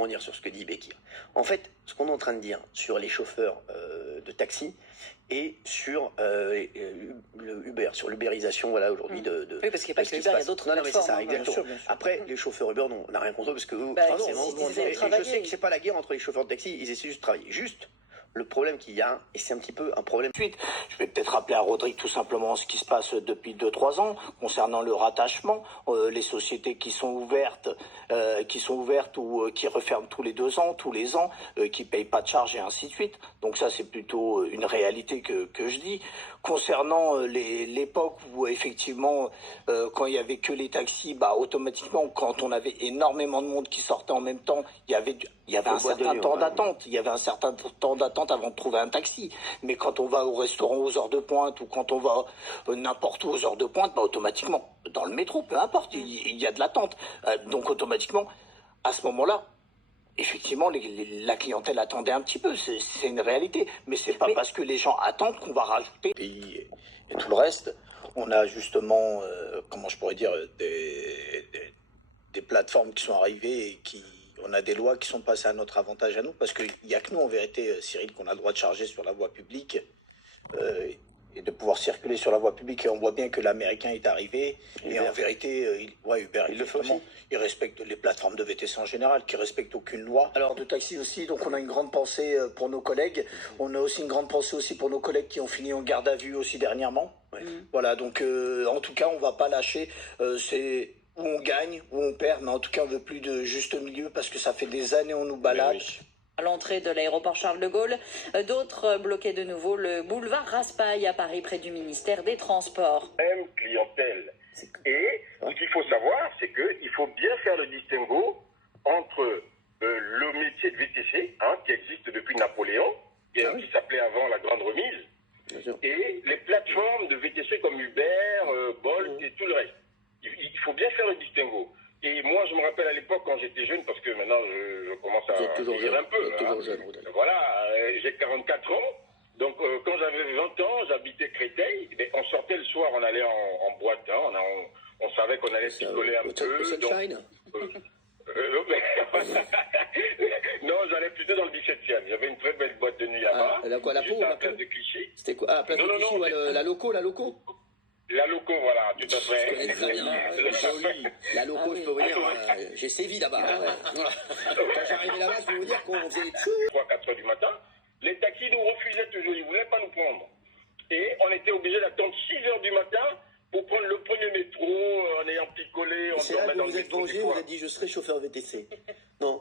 rebondir sur ce que dit Bekir. En fait, ce qu'on est en train de dire sur les chauffeurs de taxi et sur le Uber, sur l'ubérisation, voilà, aujourd'hui Oui, parce qu'il n'y a pas que Uber, il y a d'autres plateformes. Non, mais c'est ça, hein, exactement. bien sûr. Après, les chauffeurs Uber, on n'a rien contre eux parce que eux, Bah, et je sais que c'est pas la guerre entre les chauffeurs de taxi, ils essaient juste de travailler. Juste, le problème qu'il y a, et c'est un petit peu un problème. Ensuite, je vais peut-être rappeler à Rodrigue tout simplement ce qui se passe depuis 2-3 ans concernant le rattachement, les sociétés qui sont ouvertes ou qui referment tous les 2 ans, tous les ans, qui payent pas de charges et ainsi de suite. Donc ça, c'est plutôt une réalité que je dis. Concernant l'époque où effectivement, quand il y avait que les taxis, bah automatiquement, quand on avait énormément de monde qui sortait en même temps, il y avait un certain temps d'attente. Il y avait un certain temps d'attente avant de trouver un taxi. Mais quand on va au restaurant aux heures de pointe ou quand on va n'importe où aux heures de pointe, bah automatiquement, dans le métro, peu importe, il y a de l'attente. Donc automatiquement, à ce moment-là, effectivement, la clientèle attendait un petit peu, c'est une réalité. Mais c'est pas parce que les gens attendent qu'on va rajouter et tout le reste. On a justement, comment je pourrais dire, des plateformes qui sont arrivées et on a des lois qui sont passées à notre avantage à nous, parce qu'il n'y a que nous, en vérité, Cyril, qu'on a le droit de charger sur la voie publique et de pouvoir circuler sur la voie publique. Et on voit bien que l'Américain est arrivé. Uber. Et en vérité, Uber, il le fait aussi. Il respecte les plateformes de VTC en général, qui respectent aucune loi. Alors, de taxi aussi, donc on a une grande pensée pour nos collègues. On a aussi une grande pensée aussi pour nos collègues qui ont fini en garde à vue aussi dernièrement. Voilà, donc en tout cas, on va pas lâcher. C'est où on gagne, où on perd, mais en tout cas, on veut plus de juste milieu parce que ça fait des années on nous balade. À l'entrée de l'aéroport Charles de Gaulle, d'autres bloquaient de nouveau le boulevard Raspail à Paris, près du ministère des Transports. Même clientèle. Et ce qu'il faut savoir, c'est qu'il faut bien faire le distinguo entre le métier de VTC, qui existe depuis Napoléon, qui s'appelait avant la Grande Remise, et les plateformes de VTC comme Uber, Bolt et tout le reste. Il faut bien faire le distinguo. Et moi, je me rappelle à l'époque, quand j'étais jeune, parce que maintenant, je commence à vieillir un peu. Jeune, voilà, j'ai 44 ans. Donc, quand j'avais 20 ans, j'habitais Créteil. Et on sortait le soir, on allait en boîte. On savait qu'on allait picoler un peu. Non, j'allais plutôt dans le 17e. Il y avait une très belle boîte de nuit là-bas. Juste à la place de Clichy. C'était quoi? La place de Clichy, la loco, La loco, voilà, tout à fait. La loco, je peux vous dire, j'ai sévi là-bas. Quand j'arrivais là-bas, je peux vous dire qu'on faisait 3-4 heures du matin, les taxis nous refusaient toujours, ils ne voulaient pas nous prendre. Et on était obligé d'attendre 6 heures du matin pour prendre le premier métro en ayant picolé. C'est là que vous êtes vengé, vous avez dit je serai chauffeur VTC. Non.